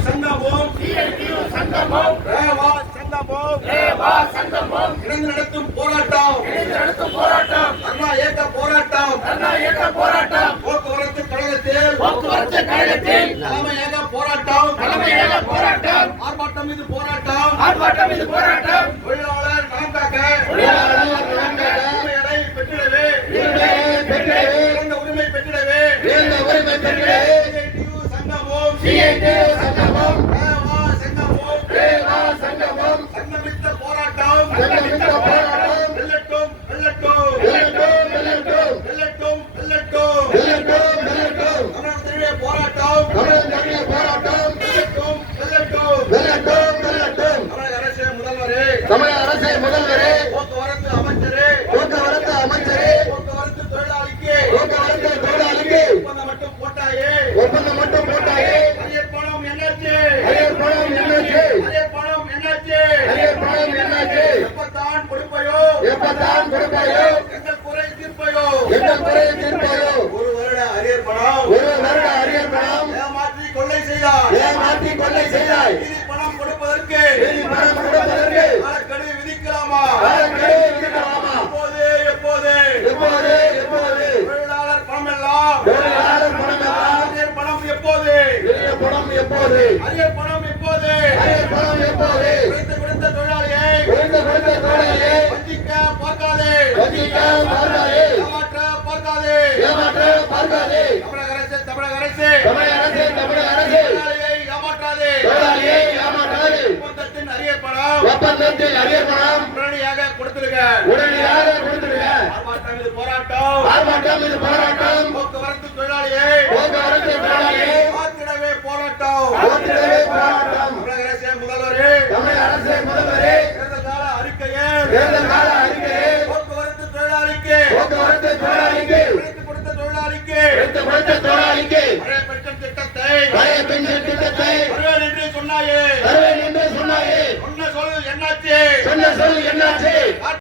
சங்கமும் ரேவா சங்கமும் இணைந்து நடத்தும் போராட்டம் அண்ணா இயக்க போராட்டம் போக்குவரத்து கழகத்தில் தலைமையாக போராட்டம் ஆர்ப்பாட்டம் இது போராட்டம் தொழிலாளர் நலம் காக்க உரிமை பெற்றிடவே சங்கமும் ரேவா சங்கமும் சங்கமித்த போராட்டம் வெல்லட்டும் தமிழக போராட்டம் தமிழக அரசே முதல்வரே போக்குவரத்து அமைச்சரே போக்குவரத்து தொழிலாளிக்கு ஒப்பந்தம் மட்டும் போட்டாயே அரியர் பணம் என்னாச்சு எப்பத்தான் கொடுப்பையோ எங்கள் குறை தீர்ப்பையோ ஒரு வருட அரியர் பணம் ஏமாற்றி கொள்ளை செய்தாய் நிதி பணம் கொடுப்பதற்கு காலக்கெடு விதிக்கலாமா எப்போது தொழிலாளர் பணம் எல்லாம் அரியர் பணம் எப்போது கொடுத்த தொழிலாளியை வஞ்சிக்க பார்க்காதே ஏமாற்ற பார்க்காதே தமிழக அரசு தொழிலாளியை ஏமாற்றாதே ஒப்பந்தத்தின் அரியர் பணம் உடனடியாக கொடுத்துருங்க ஆர்ப்பாட்டம் இது போராட்டம் போக்குவரத்து தொழிலாளியை காத்திடவே போராட்டம் தமிழக அரசே முதல்வரே தேர்தல் கால அறிக்கையில் போக்குவரத்து தொழிலாளிக்கு கொடுத்த தொழிலாளிக்கு பழைய பென்ஷன் திட்டத்தை வருவேன் என்று சொன்னாயே சொன்ன சொல் என்னாச்சு